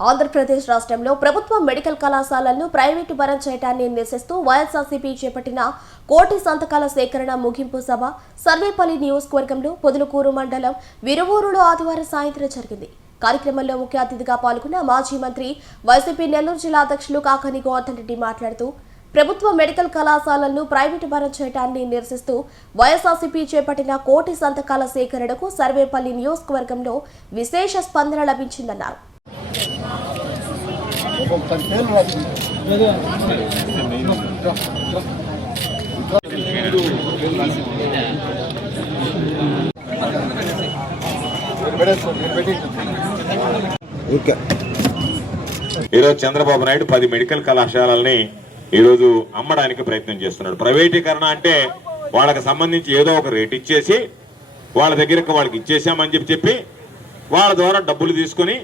ఆంధ్రప్రదేశ్ రాష్ట్రంలో ప్రభుత్వ మెడికల్ కళాశాలలను ప్రైవేటు పరం చేయడాన్ని నిరసిస్తూ వైఎస్ఆర్సీపీ చేపట్టిన కోటి సంతకాల సేకరణ ముగింపు సభ సర్వేపల్లి నియోజకవర్గంలో పొదులుకూరు మండలం విరువూరులో ఆదివారం సాయంత్రం జరిగింది. కార్యక్రమంలో ముఖ్య అతిథిగా పాల్గొన్న మాజీ మంత్రి వైసీపీ నెల్లూరు జిల్లా అధ్యక్షులు కాకని గోవర్ధన్ రెడ్డి మాట్లాడుతూ ప్రభుత్వ మెడికల్ కళాశాలలను ప్రైవేటు పరం చేయడాన్ని నిరసిస్తూ వైఎస్ఆర్సీపీ చేపట్టిన కోటి సంతకాల సేకరణకు సర్వేపల్లి నియోజకవర్గంలో విశేష స్పందన లభించిందన్నారు. పది పేర్లు ఈరోజు చంద్రబాబు నాయుడు పది మెడికల్ కళాశాలల్ని ఈరోజు అమ్మడానికి ప్రయత్నం చేస్తున్నాడు. ప్రైవేటీకరణ అంటే వాళ్ళకి సంబంధించి ఏదో ఒక రేట్ ఇచ్చేసి వాళ్ళ దగ్గరకు వాళ్ళకి ఇచ్చేసామని చెప్పి చెప్పి వాళ్ళ ద్వారా డబ్బులు తీసుకొని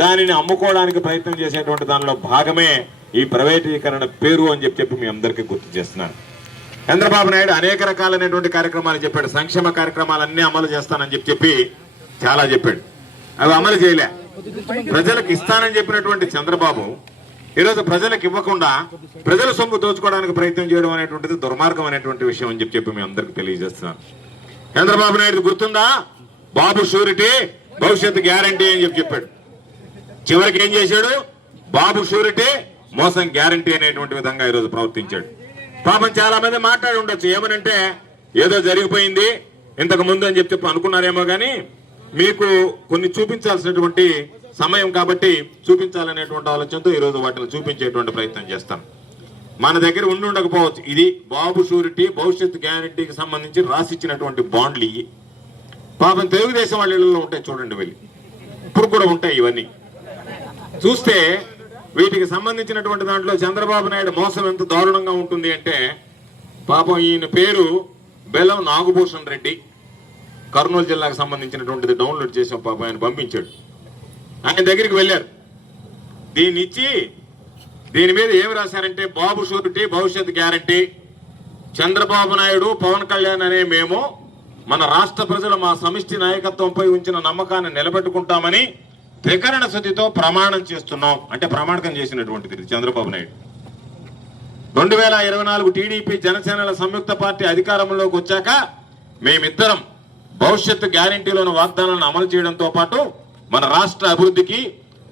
దానిని అమ్ముకోవడానికి ప్రయత్నం చేసేటువంటి దానిలో భాగమే ఈ ప్రైవేటీకరణ పేరు అని చెప్పి చెప్పి మీ అందరికీ గుర్తు చేస్తున్నాను. చంద్రబాబు నాయుడు అనేక రకాలైనటువంటి కార్యక్రమాలు చెప్పాడు. సంక్షేమ కార్యక్రమాలన్నీ అమలు చేస్తానని చెప్పి చెప్పి చాలా చెప్పాడు. అవి అమలు చేయలే. ప్రజలకు ఇస్తానని చెప్పినటువంటి చంద్రబాబు ఈరోజు ప్రజలకు ఇవ్వకుండా ప్రజల సొమ్ము దోచుకోవడానికి ప్రయత్నం చేయడం అనేటువంటిది దుర్మార్గం అనేటువంటి విషయం అని చెప్పి చెప్పి మీ అందరికి తెలియజేస్తున్నాను. చంద్రబాబు నాయుడు గుర్తుందా? బాబు షూరిటీ భవిష్యత్తు గ్యారంటీ అని చెప్పి చెప్పాడు. చివరికి ఏం చేశాడు? బాబు షూరిటీ మోసం గ్యారంటీ అనేటువంటి విధంగా ఈరోజు ప్రవర్తించాడు. పాపం చాలా మంది మాట్లాడి ఉండొచ్చు. ఏమనంటే ఏదో జరిగిపోయింది ఇంతకు ముందు అని చెప్పి అనుకున్నారేమో కానీ మీకు కొన్ని చూపించాల్సినటువంటి సమయం కాబట్టి చూపించాలనేటువంటి ఆలోచనతో ఈరోజు వాటిని చూపించేటువంటి ప్రయత్నం చేస్తాం. మన దగ్గర ఉండి ఉండకపోవచ్చు. ఇది బాబు షూరిటీ భవిష్యత్తు గ్యారంటీకి సంబంధించి రాసిచ్చినటువంటి బాండ్లు ఇవి పాపం తెలుగుదేశం వాళ్ళ ఇళ్ళలో ఉంటాయి చూడండి వెళ్ళి. ఇప్పుడు కూడా ఉంటాయి ఇవన్నీ. చూస్తే వీటికి సంబంధించినటువంటి దాంట్లో చంద్రబాబు నాయుడు మోసం ఎంత దారుణంగా ఉంటుంది అంటే పాపం ఈయన పేరు బెల్లం నాగభూషణ్ రెడ్డి. కర్నూలు జిల్లాకు సంబంధించినటువంటిది డౌన్లోడ్ చేసి పాపం ఆయన పంపించాడు. ఆయన దగ్గరికి వెళ్ళారు. దీన్ని ఇచ్చి దీని మీద ఏమి రాశారంటే బాబు షూరిటీ భవిష్యత్ గ్యారంటీ. చంద్రబాబు నాయుడు పవన్ కళ్యాణ్ అనే మేము మన రాష్ట్ర ప్రజలు మా సమిష్టి నాయకత్వంపై ఉంచిన నమ్మకాన్ని నిలబెట్టుకుంటామని త్రికరణ శుద్ధితో ప్రమాణం చేస్తున్నాం. అంటే ప్రమాణకం చేసినటువంటిది చంద్రబాబు నాయుడు. రెండు వేల ఇరవై నాలుగు టీడీపీ జనసేనల సంయుక్త పార్టీ అధికారంలోకి వచ్చాక మేమిద్దరం భవిష్యత్తు గ్యారంటీలోని వాగ్దానాలను అమలు చేయడంతో పాటు మన రాష్ట్ర అభివృద్ధికి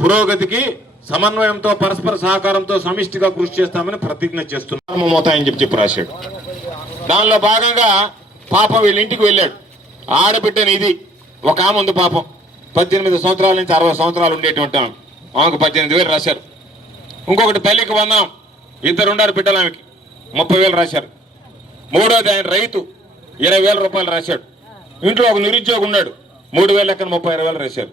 పురోగతికి సమన్వయంతో పరస్పర సహకారంతో సమిష్టిగా కృషి చేస్తామని ప్రతిజ్ఞ చేస్తున్నాం. మోతాయని చెప్పి చెప్పి రాశాడు. దానిలో భాగంగా పాపం వీళ్ళ ఇంటికి వెళ్ళాడు. ఆడబిడ్డని ఇది ఒక ఆమె ఉంది పాపం. పద్దెనిమిది సంవత్సరాల నుంచి అరవై సంవత్సరాలు ఉండేటువంటి ఆమె ఆమెకు పద్దెనిమిది వేలు రాశారు. ఇంకొకటి తల్లికి వందాం. ఇద్దరు ఉన్నారు బిడ్డలు ఆమెకి. ముప్పై వేలు రాశారు. మూడోది ఆయన రైతు. ఇరవై వేల రూపాయలు రాశాడు. ఇంట్లో ఒక నిరుద్యోగి ఉన్నాడు. మూడు వేల లెక్కన ముప్పై ఇరవై వేలు రాశారు.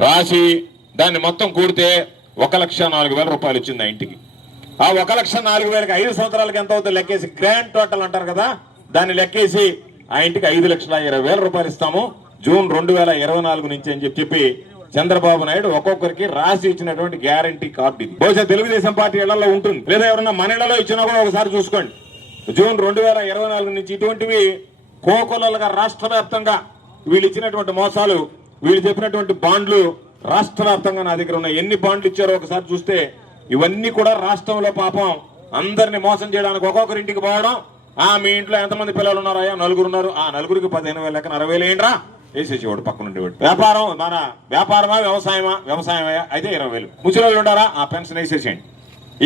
రాసి దాన్ని మొత్తం కూడితే ఒక లక్ష నాలుగు వేల రూపాయలు వచ్చింది ఆ ఇంటికి. ఆ ఒక లక్ష నాలుగు వేలకి ఐదు సంవత్సరాలకి ఎంత అవుతుంది? లెక్కేసి గ్రాండ్ టోటల్ అంటారు కదా? దాన్ని లెక్కేసి ఆ ఇంటికి ఐదు లక్షల ఇరవై వేల రూపాయలు ఇస్తాము. జూన్ రెండు వేల ఇరవై నాలుగు నుంచి అని చెప్పి చెప్పి చంద్రబాబు నాయుడు ఒక్కొక్కరికి రాసి ఇచ్చినటువంటి గ్యారంటీ కార్డు ఇది. బహుశా తెలుగుదేశం పార్టీ ఇళ్ళలో ఉంటుంది. లేదా ఎవరన్నా మన ఇళ్ళలో ఇచ్చినా కూడా ఒకసారి చూసుకోండి. జూన్ రెండు వేల ఇరవై నాలుగు నుంచి ఇటువంటివి కోకొల్లలుగా రాష్ట్ర వ్యాప్తంగా వీళ్ళు ఇచ్చినటువంటి మోసాలు వీళ్ళు చెప్పినటువంటి బాండ్లు రాష్ట్ర వ్యాప్తంగా నా దగ్గర ఉన్నాయి. ఎన్ని బాండ్లు ఇచ్చారో ఒకసారి చూస్తే ఇవన్నీ కూడా రాష్ట్రంలో పాపం అందరిని మోసం చేయడానికి ఒక్కొక్కరి ఇంటికి పోవడం ఆ మీ ఇంట్లో ఎంతమంది పిల్లలు ఉన్నారా నలుగురు ఉన్నారు. ఆ నలుగురికి పదిహేను వేల లెక్కన అరవై వేలు ఏంట్రా వేసేసేవాడు పక్కన ఉండేవాడు. వ్యాపారం మన వ్యాపారమా వ్యవసాయమా? వ్యవసాయమా. అయితే ఇరవై వేలు. ముసలి ఉండారా? ఆ పెన్షన్ వేసేసేయండి.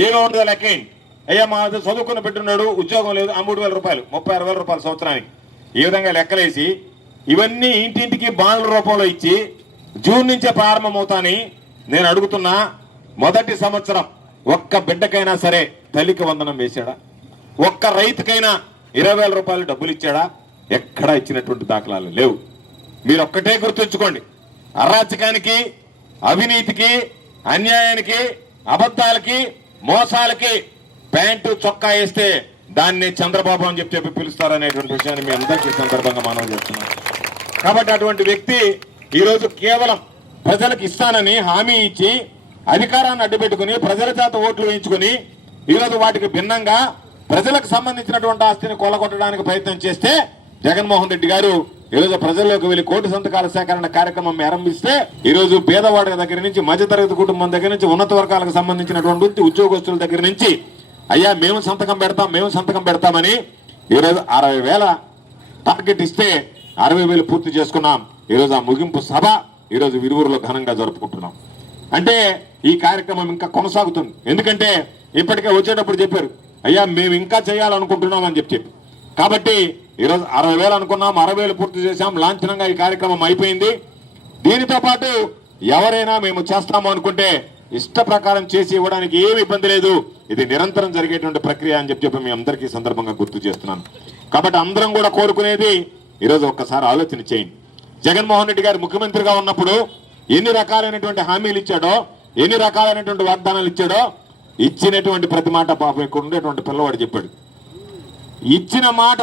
ఏమో ఉంటుందో లెక్కేయండి. అయ్యా మా అది చదువుకున్న పెట్టున్నాడు ఉద్యోగం లేదు ఆ మూడు వేల రూపాయలు ముప్పై ఆరు వేల రూపాయలు సంవత్సరానికి. ఈ విధంగా లెక్కలేసి ఇవన్నీ ఇంటింటికి బాండ్ల రూపంలో ఇచ్చి జూన్ నుంచే ప్రారంభమవుతాని నేను అడుగుతున్నా మొదటి సంవత్సరం ఒక్క బిడ్డకైనా సరే తల్లికి వందనం వేశాడా? ఒక్క రైతుకైనా ఇరవై వేల రూపాయలు డబ్బులు ఇచ్చాడా? ఎక్కడా ఇచ్చినటువంటి దాఖలాలు లేవు. మీరు ఒక్కటే గుర్తుంచుకోండి. అరాచకానికి అవినీతికి అన్యాయానికి అబద్ధాలకి మోసాలకి ప్యాంటు చొక్కా వేస్తే దాన్ని చంద్రబాబు అని చెప్పి చెప్పి పిలుస్తారనేటువంటి విషయాన్ని మీ అందరికీ సందర్భంగా మనం చేస్తున్నాం. కాబట్టి అటువంటి వ్యక్తి ఈరోజు కేవలం ప్రజలకు ఇస్తానని హామీ ఇచ్చి అధికారాన్ని అడ్డుపెట్టుకుని ప్రజల చేత ఓట్లు వేయించుకుని ఈరోజు వాటికి భిన్నంగా ప్రజలకు సంబంధించినటువంటి ఆస్తిని కొలగొట్టడానికి ప్రయత్నం చేస్తే జగన్మోహన్ రెడ్డి గారు ఈరోజు ప్రజల్లోకి వెళ్ళి కోటి సంతకాల సేకరణ కార్యక్రమం ఆరంభిస్తే ఈరోజు పేదవాడి దగ్గర నుంచి మధ్యతరగతి కుటుంబం దగ్గర నుంచి ఉన్నత వర్గాలకు సంబంధించినటువంటి ఉద్యోగస్తుల దగ్గర నుంచి అయ్యా మేము సంతకం పెడతాం మేము సంతకం పెడతామని ఈరోజు అరవై వేల టార్గెట్ ఇస్తే అరవై వేలు పూర్తి చేసుకున్నాం. ఈరోజు ఆ ముగింపు సభ ఈరోజు విరువురులో ఘనంగా జరుపుకుంటున్నాం. అంటే ఈ కార్యక్రమం ఇంకా కొనసాగుతుంది. ఎందుకంటే ఇప్పటికే వచ్చేటప్పుడు చెప్పారు అయ్యా మేము ఇంకా చేయాలనుకుంటున్నాం అని చెప్పి చెప్పి. కాబట్టి ఈరోజు అరవై వేలు అనుకున్నాం అరవై వేలు పూర్తి చేశాం లాంఛనంగా ఈ కార్యక్రమం అయిపోయింది. దీనితో పాటు ఎవరైనా మేము చేస్తాము అనుకుంటే ఇష్ట ప్రకారం చేసి ఇవ్వడానికి ఏమి ఇబ్బంది లేదు. ఇది నిరంతరం జరిగేటువంటి ప్రక్రియ అని చెప్పి చెప్పి మీ అందరికీ సందర్భంగా గుర్తు చేస్తున్నాను. కాబట్టి అందరం కూడా కోరుకునేది ఈరోజు ఒక్కసారి ఆలోచన చేయండి. జగన్మోహన్ రెడ్డి గారు ముఖ్యమంత్రిగా ఉన్నప్పుడు ఎన్ని రకాలైనటువంటి హామీలు ఇచ్చాడో ఎన్ని రకాలైనటువంటి వాగ్దానాలు ఇచ్చాడో ఇచ్చినటువంటి ప్రతి మాట పాపం ఇక్కడ ఉండేటువంటి పిల్లవాడు చెప్పాడు. ఇచ్చిన మాట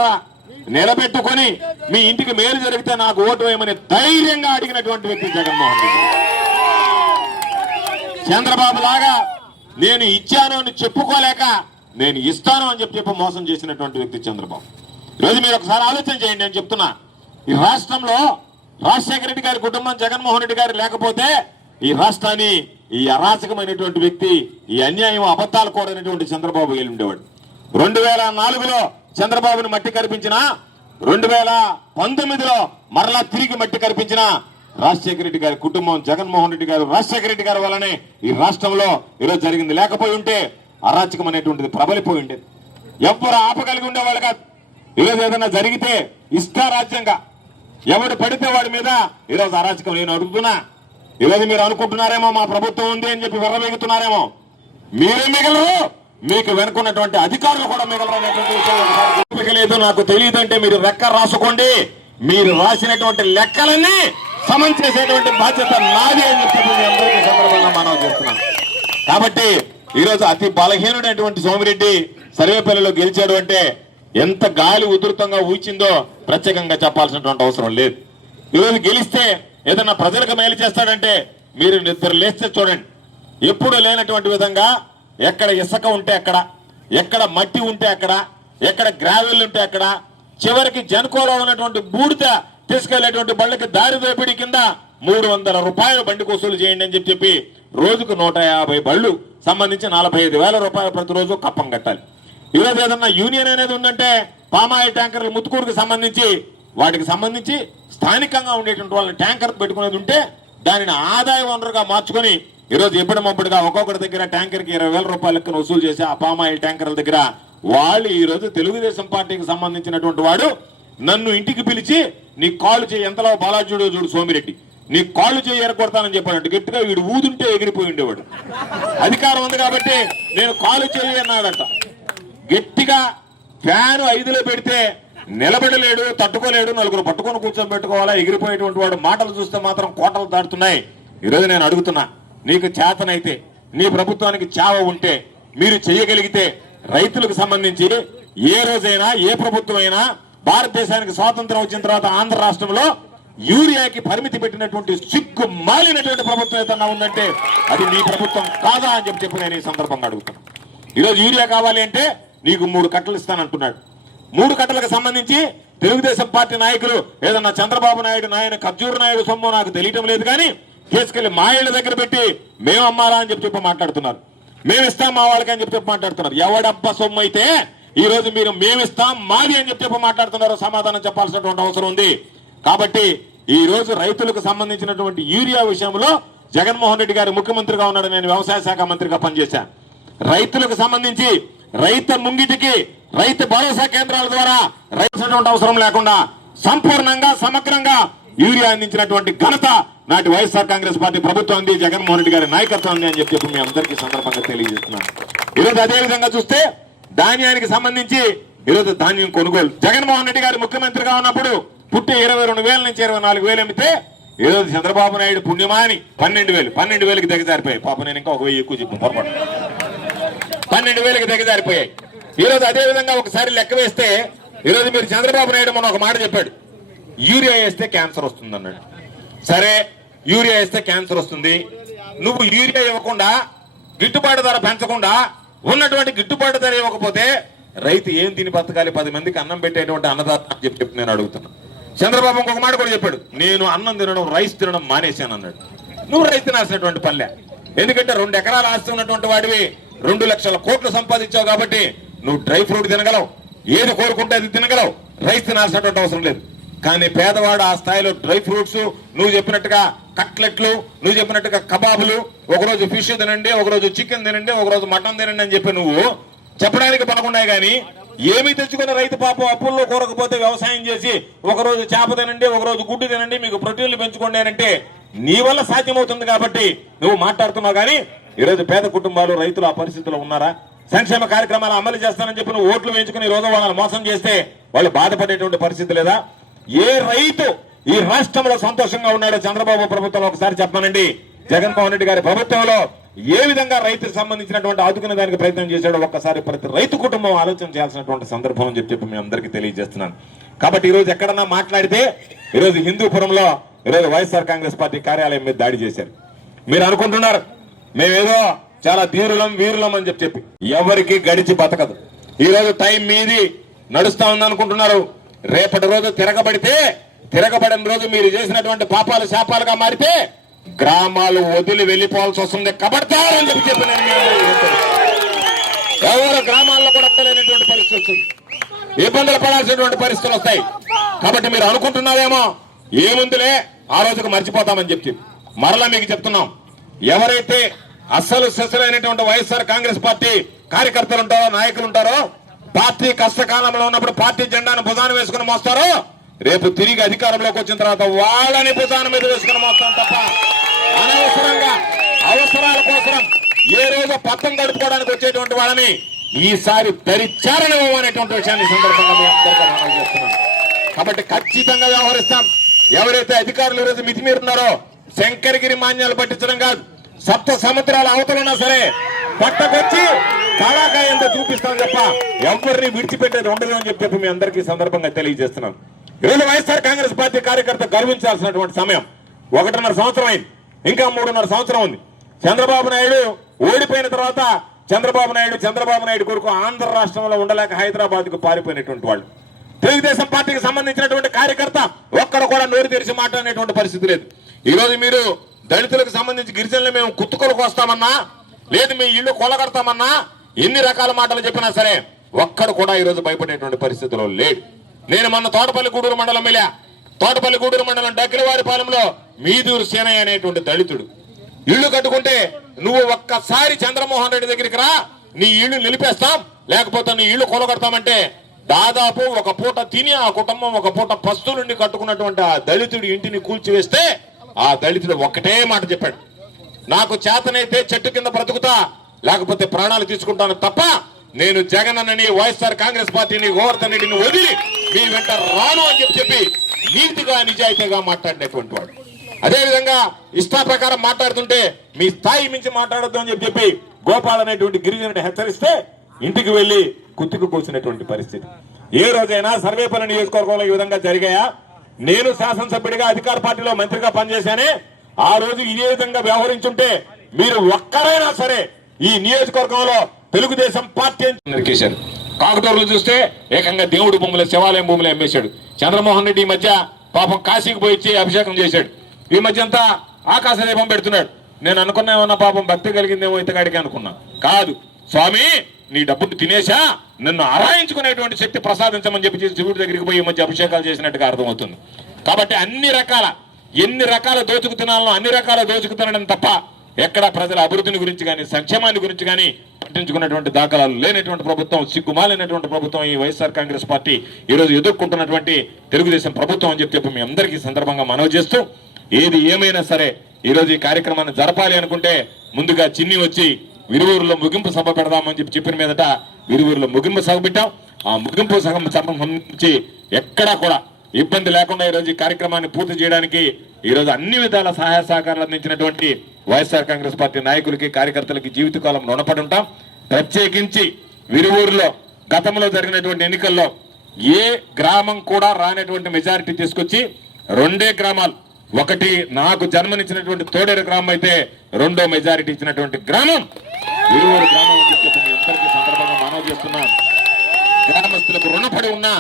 నిలబెట్టుకొని మీ ఇంటికి మేలు జరిగితే నాకు ఓటు వేయమని ధైర్యంగా అడిగినటువంటి వ్యక్తి జగన్మోహన్ రెడ్డి. చంద్రబాబు లాగా నేను ఇచ్చాను అని చెప్పుకోలేక నేను ఇస్తాను అని చెప్పి చెప్పి మోసం చేసినటువంటి వ్యక్తి చంద్రబాబు. ఈరోజు మీరు ఒకసారి ఆలోచన చేయండి నేను చెప్తున్నా. ఈ రాష్ట్రంలో రాజశేఖర రెడ్డి గారి కుటుంబం జగన్మోహన్ రెడ్డి గారు లేకపోతే ఈ రాష్ట్రాన్ని ఈ అరాచకమైనటువంటి వ్యక్తి ఈ అన్యాయం అబద్ధాలు కూడనటువంటి చంద్రబాబు వెళ్ళి ఉండేవాడు రెండు వేల నాలుగులో చంద్రబాబుని మట్టి కనిపించిన రెండు వేల పంతొమ్మిదిలో మరలా తిరిగి మట్టి కనిపించిన రాజశేఖర రెడ్డి గారి కుటుంబం జగన్మోహన్ రెడ్డి గారు రాజశేఖర రెడ్డి గారి వల్లనే ఈ రాష్ట్రంలో ఈరోజు జరిగింది. లేకపోయి ఉంటే అరాచకం అనేటువంటిది ప్రబలిపోయి ఉండేది. ఎవ్వరు ఆపగలిగి ఉండేవాళ్ళు కాదు. ఈరోజు ఏదైనా జరిగితే ఇష్టారాజ్యంగా ఎవడు పడితే వాడి మీద ఈరోజు అరాచకం నేను అడుగుతున్నా. ఈరోజు మీరు అనుకుంటున్నారేమో మా ప్రభుత్వం ఉంది అని చెప్పి విర్రవేగుతున్నారేమో. మీరే మిగలరు. మీకు వెనుకున్నటువంటి అధికారులు కూడా మిగలరు లేదు. నాకు తెలియదు అంటే మీరు లెక్క రాసుకోండి. మీరు రాసినటువంటి లెక్కలన్నీ సమం చేసేటువంటి బాధ్యత నాది అని చెప్పి అందరికీ సందర్భంగా మనం చేస్తున్నాం కాబట్టి ఈరోజు అతి బలహీనుడైనటువంటి సోమిరెడ్డి సర్వేపల్లిలో గెలిచాడు అంటే ఎంత గాలి ఉధృతంగా ఊచిందో ప్రత్యేకంగా చెప్పాల్సినటువంటి అవసరం లేదు. ఈరోజు గెలిస్తే ఏదన్నా ప్రజలకు మేలు చేస్తాడంటే మీరు నిద్ర లేస్తే చూడండి. ఎప్పుడు లేనటువంటి విధంగా ఎక్కడ ఇసుక ఉంటే అక్కడ ఎక్కడ మట్టి ఉంటే అక్కడ ఎక్కడ గ్రావెల్ ఉంటే అక్కడ చివరికి జనకోలో ఉన్నటువంటి బూడిద తీసుకెళ్ళేటువంటి బళ్ళకి దారి దోపిడీ కింద మూడు వందల రూపాయలు బండి వసూలు చేయండి అని చెప్పి చెప్పి రోజుకు నూట యాభై బళ్ళు సంబంధించి నలభై ఐదు వేల రూపాయలు ప్రతిరోజు కప్పం కట్టాలి. ఈరోజు ఏదన్నా యూనియన్ అనేది ఉందంటే పామాయిల్ ట్యాంకర్లు ముత్తుకూరుకు సంబంధించి వాటికి సంబంధించి స్థానికంగా ఉండేటువంటి వాళ్ళని ట్యాంకర్ పెట్టుకునేది ఉంటే దానిని ఆదాయ వనరుగా మార్చుకొని ఈరోజు ఎప్పటిమప్పుడుగా ఒక్కొక్కటి దగ్గర ట్యాంకర్కి ఇరవై వేల రూపాయల లెక్కన వసూలు చేసి ఆ పామాయిల్ ట్యాంకర్ల దగ్గర వాళ్ళు ఈరోజు తెలుగుదేశం పార్టీకి సంబంధించినటువంటి వాడు నన్ను ఇంటికి పిలిచి నీ కాళ్ళు చేయి ఎంతలో బాలాజుడు చూడు సోమిరెడ్డి. నీ కాళ్ళు చేయి ఎరగొడతానని చెప్పాడంటే. గట్టిగా వీడు ఊదుంటే ఎగిరిపోయి ఉండేవాడు. అధికారం ఉంది కాబట్టి నేను కాలు చేయి అన్నాడట. గట్టిగా ఫ్యాన్ ఐదులో పెడితే నిలబడలేడు తట్టుకోలేడు నలుగురు పట్టుకొని కూర్చొని పెట్టుకోవాలా ఎగిరిపోయేటువంటి వాడు మాటలు చూస్తే మాత్రం కోటలు దాటుతున్నాయి. ఈరోజు నేను అడుగుతున్నా నీకు చేతనైతే నీ ప్రభుత్వానికి చావ ఉంటే మీరు చేయగలిగితే రైతులకు సంబంధించి ఏ రోజైనా ఏ ప్రభుత్వం అయినా భారతదేశానికి స్వాతంత్రం వచ్చిన తర్వాత ఆంధ్ర రాష్ట్రంలో యూరియాకి పరిమితి పెట్టినటువంటి సిగ్గు మాలినటువంటి ప్రభుత్వం ఏదన్నా ఉందంటే అది మీ ప్రభుత్వం కాదా అని చెప్పి చెప్పి నేను ఈ సందర్భంగా అడుగుతాను ఈరోజు యూరియా కావాలి అంటే నీకు మూడు కట్టలు ఇస్తానంటున్నాడు. మూడు కట్టలకు సంబంధించి తెలుగుదేశం పార్టీ నాయకులు ఏదన్నా చంద్రబాబు నాయుడు నాయన ఖర్జూరు నాయుడు సొమ్ము నాకు తెలియటం లేదు కానీ తీసుకెళ్ళి మా ఇళ్ళ దగ్గర పెట్టి మేము అమ్మాలా అని చెప్పి చెప్పి మాట్లాడుతున్నారు. మేము ఇస్తాం మా వాళ్ళకి అని చెప్పి చెప్పి మాట్లాడుతున్నారు. ఎవడప్ప సొమ్ము అయితే ఈ రోజు మీరు మేమిస్తాం మాది అని చెప్పి చెప్పి మాట్లాడుతున్నారు. సమాధానం చెప్పాల్సినటువంటి అవసరం ఉంది. కాబట్టి ఈ రోజు రైతులకు సంబంధించినటువంటి యూరియా విషయంలో జగన్మోహన్ రెడ్డి గారు ముఖ్యమంత్రిగా ఉన్నాడు నేను వ్యవసాయ శాఖ మంత్రిగా పనిచేశాను. రైతులకు సంబంధించి రైతు ముంగిటికి రైతు భరోసా కేంద్రాల ద్వారా రైతు అవసరం లేకుండా సంపూర్ణంగా సమగ్రంగా యూరియా అందించినటువంటి ఘనత నాటి వైఎస్ఆర్ కాంగ్రెస్ పార్టీ ప్రభుత్వం ఉంది జగన్మోహన్ రెడ్డి గారి నాయకత్వం ఉంది అని చెప్పి చెప్పి మీ అందరికీ సందర్భంగా తెలియజేస్తున్నాను. ఈరోజు అదే విధంగా చూస్తే ధాన్యానికి సంబంధించి ఈరోజు ధాన్యం కొనుగోలు. జగన్మోహన్ రెడ్డి గారు ముఖ్యమంత్రిగా ఉన్నప్పుడు పుట్టి ఇరవై రెండు వేల నుంచి ఇరవై నాలుగు వేలు అమ్మితే ఈరోజు చంద్రబాబు నాయుడు పుణ్యమాని పన్నెండు వేలు. పన్నెండు వేలకి దిగజారిపోయాయి. పాప నేను ఇంకా ఒక వెయ్యి ఎక్కువ చెప్పు పొరపాటు. పన్నెండు వేలకి దిగజారిపోయాయి. ఈరోజు అదేవిధంగా ఒకసారి లెక్క వేస్తే ఈరోజు మీరు చంద్రబాబు నాయుడు మొన్న ఒక మాట చెప్పాడు. యూరియా వేస్తే క్యాన్సర్ వస్తుంది అన్నాడు సరే యూరియా వేస్తే క్యాన్సర్ వస్తుంది. నువ్వు యూరియా ఇవ్వకుండా గిట్టుబాటు ధర పెంచకుండా ఉన్నటువంటి గిట్టుబాటు ధర ఇవ్వకపోతే రైతు ఏం తిని బతకాలి? పది మందికి అన్నం పెట్టేటువంటి అన్నదాత అని చెప్పి చెప్పి నేను అడుగుతున్నా. చంద్రబాబు ఇంకొక మాట కూడా చెప్పాడు. నేను అన్నం తినడం రైస్ తినడం మానేశాను అన్నాడు. నువ్వు రైస్ తినాల్సినటువంటి పల్లె ఎందుకంటే రెండు ఎకరాలు ఆస్తి ఉన్నటువంటి వాడివి రెండు లక్షల కోట్లు సంపాదించావు కాబట్టి నువ్వు డ్రై ఫ్రూట్ తినగలవు. ఏది కోరుకుంటే అది తినగలవు. రైస్ తినాల్సినటువంటి అవసరం లేదు. కానీ పేదవాడు ఆ స్థాయిలో డ్రై ఫ్రూట్స్ నువ్వు చెప్పినట్టుగా కట్లెట్లు నువ్వు చెప్పినట్టుగా కబాబులు ఒకరోజు ఫిష్ తినండి ఒకరోజు చికెన్ తినండి ఒకరోజు మటన్ తినండి అని చెప్పి నువ్వు చెప్పడానికి పనుకున్నాయి కానీ ఏమి తెచ్చుకున్న రైతు పాపం అప్పుల్లో కూరకపోతే వ్యవసాయం చేసి ఒకరోజు చేప తినండి ఒకరోజు గుడ్డు తినండి మీకు ప్రోటీన్లు పెంచుకోండి అంటే నీ వల్ల సాధ్యమవుతుంది కాబట్టి నువ్వు మాట్లాడుతున్నావు కానీ ఈరోజు పేద కుటుంబాలు రైతులు ఆ పరిస్థితిలో ఉన్నారా? సంక్షేమ కార్యక్రమాలు అమలు చేస్తానని చెప్పి నువ్వు ఓట్లు వేయించుకుని రోజు వాళ్ళని మోసం చేస్తే వాళ్ళు బాధపడేటువంటి పరిస్థితి లేదా? ఏ రైతు ఈ రాష్ట్రంలో సంతోషంగా ఉన్నాడో చంద్రబాబు ప్రభుత్వంలో ఒకసారి చెప్పానండి జగన్మోహన్ రెడ్డి గారి ప్రభుత్వంలో ఏ విధంగా రైతుకు సంబంధించినటువంటి ఆదుకునే దానికి ప్రయత్నం చేశాడో ఒక్కసారి ప్రతి రైతు కుటుంబం ఆలోచన చేయాల్సినటువంటి సందర్భం అని చెప్పి మీ అందరికీ తెలియజేస్తున్నాను. కాబట్టి ఈరోజు ఎక్కడన్నా మాట్లాడితే ఈరోజు హిందూపురంలో ఈరోజు వైఎస్ఆర్ కాంగ్రెస్ పార్టీ కార్యాలయం మీద దాడి చేశారు. మీరు అనుకుంటున్నారు మేమేదో చాలా ధీరులం వీరులం అని చెప్పి చెప్పి. ఎవరికి గడిచి బతకదు. ఈ రోజు టైం మీది నడుస్తా ఉంది అనుకుంటున్నారు. రేపటి రోజు తిరగబడితే తిరగబడిన రోజు మీరు చేసినటువంటి పాపాలు శాపాలుగా మారితే గ్రామాలు వదిలి వెళ్ళిపోవాల్సి వస్తుంది. కబడతారు అని చెప్పి చెప్పిన చెప్తున్నాను. ఎవరు గ్రామాల్లో కూడా ఉండలేనటువంటి పరిస్థితి వస్తుంది. ఇబ్బందులు పడాల్సినటువంటి పరిస్థితులు వస్తాయి. కాబట్టి మీరు అనుకుంటున్నారేమో ఏముందిలే ఆ రోజుకు మర్చిపోతామని చెప్పి. మరలా మీకు చెప్తున్నాం. ఎవరైతే అస్సలు సెసలైనటువంటి వైఎస్ఆర్ కాంగ్రెస్ పార్టీ కార్యకర్తలు ఉంటారో నాయకులు ఉంటారో పార్టీ కష్టకాలంలో ఉన్నప్పుడు పార్టీ జెండాను భుజాన వేసుకుని మోస్తారో. రేపు తిరిగి అధికారంలోకి వచ్చిన తర్వాత వాళ్ళని భుజాన మీద వేసుకుని మోస్తాం తప్ప అనవసరంగా అవసరాల కోసం ఏ రోజు పత్రం గడుపుకోవడానికి వచ్చేటువంటి వాళ్ళని ఈసారి దరిచారణం అనేటువంటి విషయాన్ని సందర్భంగా మీ అందరికీ కాబట్టి ఖచ్చితంగా వ్యవహరిస్తాం. ఎవరైతే అధికారులు ఈరోజు మితిమీరున్నారో శంకరగిరి మాన్యాలు పట్టించడం కాదు. సప్త సముద్రాల అవతలున్నా సరే పట్టకొచ్చి కాళాకాయంతో చూపిస్తాం తప్ప ఎవరిని విడిచిపెట్టేది ఉండదు అని చెప్పి మీ అందరికీ సందర్భంగా తెలియజేస్తున్నాను. ఈరోజు వైఎస్ఆర్ కాంగ్రెస్ పార్టీ కార్యకర్త గర్వించాల్సినటువంటి సమయం. ఒకటిన్నర సంవత్సరం అయింది. ఇంకా మూడున్నర సంవత్సరం ఉంది. చంద్రబాబు నాయుడు ఓడిపోయిన తర్వాత చంద్రబాబు నాయుడు చంద్రబాబు నాయుడు కొరకు ఆంధ్ర రాష్ట్రంలో ఉండలేక హైదరాబాద్కు పారిపోయినటువంటి వాళ్ళు. తెలుగుదేశం పార్టీకి సంబంధించినటువంటి కార్యకర్త ఒక్కడ కూడా నోరు తెరిచి మాట్లాడినటువంటి పరిస్థితి లేదు. ఈరోజు మీరు దళితులకు సంబంధించి గిరిజనులు మేము కుత్తుకొలకు వస్తామన్నా లేదు మీ ఇల్లు కొలగడతామన్నా ఎన్ని రకాల మాటలు చెప్పినా సరే ఒక్కడు కూడా ఈ రోజు భయపడేటువంటి పరిస్థితిలో లేడు. నేను మొన్న తోటపల్లి గూడూరు మండలం వెళ్ళా. తోటపల్లి గూడూరు మండలం డక్కిలవారిపాలెంలో మీదూరు సేనయ్య అనేటువంటి దళితుడు. ఇల్లు కట్టుకుంటే నువ్వు ఒక్కసారి చంద్రమోహన్ రెడ్డి దగ్గరికి రా నీ ఇల్లు నిలిపేస్తాం. లేకపోతే నీ ఇల్లు కొలగడతామంటే దాదాపు ఒక పూట తిని ఆ కుటుంబం ఒక పూట పస్తులుండి కట్టుకున్నటువంటి ఆ దళితుడి ఇంటిని కూల్చివేస్తే ఆ దళితుడు ఒక్కటే మాట చెప్పాడు. నాకు చేతనైతే చెట్టు కింద బ్రతుకుతా లేకపోతే ప్రాణాలు తీసుకుంటాను తప్ప నేను జగన్ అన్నని వైఎస్ఆర్ కాంగ్రెస్ పార్టీని గోవర్ధన్ రెడ్డిని వదిలి మీ వెంట రాను అని చెప్పి చెప్పి నీతిగా నిజాయితీగా మాట్లాడినటువంటి వాడు. అదేవిధంగా ఇష్టా ప్రకారం మాట్లాడుతుంటే మీ స్థాయి మించి మాట్లాడద్దు అని చెప్పి చెప్పి గోపాల్ అనేటువంటి గిరిజనుడిని హెచ్చరిస్తే ఇంటికి వెళ్ళి కుత్తికి కూర్చున్నటువంటి పరిస్థితి. ఏ రోజైనా సర్వేపల్లి నియోజకవర్గంలో ఈ విధంగా జరిగాయా? నేను శాసనసభ్యుడిగా అధికార పార్టీలో మంత్రిగా పనిచేశానే. ఆ రోజు ఇదే విధంగా వ్యవహరించుంటే మీరు ఒక్కరైనా సరే ఈ నియోజకవర్గంలో తెలుగుదేశం పార్టీ అని నరికేశారు చూస్తే ఏకంగా దేవుడి భూముల శివాలయం భూములు అమ్మేశాడు. చంద్రమోహన్ రెడ్డి ఈ మధ్య పాపం కాశీకి పోయి ఇచ్చి అభిషేకం చేశాడు. ఈ మధ్య అంతా ఆకాశ దీపం పెడుతున్నాడు. నేను అనుకున్నా ఏమన్నా పాపం భక్తి కలిగిందేమో ఇతగాడికి అనుకున్నా. కాదు. స్వామి నీ డబ్బును తినేశా? నిన్ను ఆరాయించుకునేటువంటి శక్తి ప్రసాదించమని చెప్పి శివుడి దగ్గరికి పోయి ఈ మధ్య అభిషేకాలు చేసినట్టుగా అర్థమవుతుంది. కాబట్టి అన్ని రకాల ఎన్ని రకాల దోచుకు తినాలనో అన్ని రకాల దోచుకు తినడం తప్ప ఎక్కడ ప్రజల అభివృద్ధిని గురించి కానీ సంక్షేమాన్ని గురించి కానీ పట్టించుకున్నటువంటి దాఖలాలు లేనటువంటి ప్రభుత్వం సిగ్గుమాలైనటువంటి ప్రభుత్వం ఈ వైఎస్ఆర్ కాంగ్రెస్ పార్టీ ఈరోజు ఎదుర్కొంటున్నటువంటి తెలుగుదేశం ప్రభుత్వం అని చెప్పి మీ అందరికీ ఈ సందర్భంగా మనవి చేస్తూ ఏది ఏమైనా సరే ఈరోజు ఈ కార్యక్రమాన్ని జరపాలి అనుకుంటే ముందుగా చిన్ని వచ్చి విరువూరులో ముగింపు సభ పెడదామని చెప్పి చెప్పిన మీదట విరువూరులో ముగింపు సభ పెట్టాం. ఆ ముగింపు సభ సంబంధించి ఎక్కడా కూడా ఇబ్బంది లేకుండా ఈరోజు ఈ కార్యక్రమాన్ని పూర్తి చేయడానికి ఈరోజు అన్ని విధాల సహాయ సహకారాలు అందించినటువంటి వైఎస్ఆర్ కాంగ్రెస్ పార్టీ నాయకులకి కార్యకర్తలకి జీవితకాలం రుణపడి ఉంటాం ప్రత్యేకించి విరువూరులో గతంలో జరిగినటువంటి ఎన్నికల్లో ఏ గ్రామం కూడా రానటువంటి మెజారిటీ తీసుకొచ్చి రెండే గ్రామాలు ఒకటి నాకు జన్మనిచ్చినటువంటి తోడేరు గ్రామం అయితే రెండో మెజారిటీ ఇచ్చినటువంటి గ్రామం విరువూరు గ్రామం అని చెప్పి అందరికీ సందర్భంగా మనవి చేస్తున్నాను. గ్రామస్తులకు రుణపడి ఉన్నా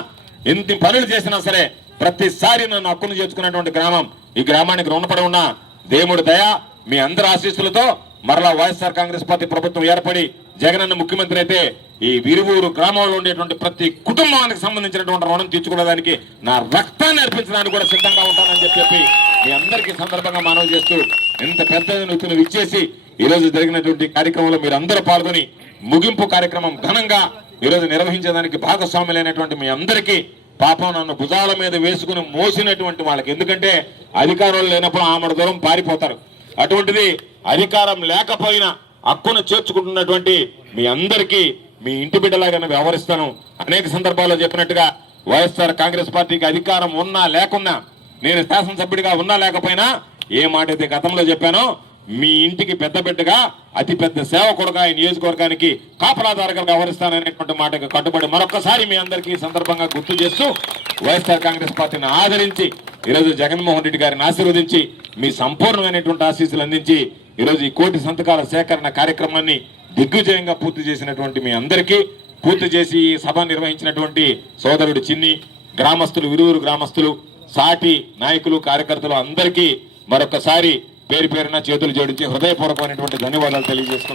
ఎన్ని పనులు చేసినా సరే ప్రతిసారి నన్ను హక్కును చేర్చుకున్నటువంటి గ్రామం. ఈ గ్రామానికి రుణపడి ఉన్న దేవుడి దయా మీ అందరి ఆశీస్సులతో మరలా వైఎస్ఆర్ కాంగ్రెస్ పార్టీ ప్రభుత్వం ఏర్పడి జగనన్న ముఖ్యమంత్రి అయితే ఈ విరువూరు గ్రామంలో ఉండేటువంటి ప్రతి కుటుంబానికి సంబంధించినటువంటి రుణం తీర్చుకునేదానికి నా రక్తాన్ని అర్పించడానికి కూడా సిద్ధంగా ఉంటానని చెప్పి మీ అందరికీ సందర్భంగా మనవి చేస్తూ ఇంత పెద్ద ఎత్తున ఇచ్చేసి ఈరోజు జరిగినటువంటి కార్యక్రమంలో మీరు అందరూ పాల్గొని ముగింపు కార్యక్రమం ఘనంగా ఈరోజు నిర్వహించేదానికి భాగస్వాములైనటువంటి మీ అందరికీ పాపం నన్ను భుజాల మీద వేసుకుని మోసినటువంటి వాళ్ళకి. ఎందుకంటే అధికారులు లేనప్పుడు ఆమడ దూరం పారిపోతారు. అటువంటిది అధికారం లేకపోయినా హక్కును చేర్చుకుంటున్నటువంటి మీ అందరికీ మీ ఇంటి బిడ్డలాగా వ్యవహరిస్తాను. అనేక సందర్భాల్లో చెప్పినట్టుగా వైఎస్ఆర్ కాంగ్రెస్ పార్టీకి అధికారం ఉన్నా లేకున్నా నేను శాసనసభ్యుడిగా ఉన్నా లేకపోయినా ఏ మాట అయితే గతంలో చెప్పానో మీ ఇంటికి పెద్ద బిడ్డగా అతి పెద్ద సేవకుడుగా ఈ నియోజకవర్గానికి కాపలాదారుగా వ్యవహరిస్తాననేటువంటి మాటకు కట్టుబడి మరొకసారి మీ అందరికీ సందర్భంగా గుర్తు చేస్తూ వైఎస్ఆర్ కాంగ్రెస్ పార్టీని ఆదరించి ఈరోజు జగన్మోహన్ రెడ్డి గారిని ఆశీర్వదించి మీ సంపూర్ణమైనటువంటి ఆశీస్సులు అందించి ఈరోజు ఈ కోటి సంతకాల సేకరణ కార్యక్రమాన్ని దిగ్విజయంగా పూర్తి చేసినటువంటి మీ అందరికీ పూర్తి చేసి ఈ సభ నిర్వహించినటువంటి సోదరుడు చిన్ని గ్రామస్తులు విరువురు గ్రామస్తులు సాటి నాయకులు కార్యకర్తలు అందరికీ మరొకసారి పేరు పేరున చేతులు జోడించి హృదయపూర్వకమైనటువంటి ధన్యవాదాలు తెలియజేసుకుంటున్నాను.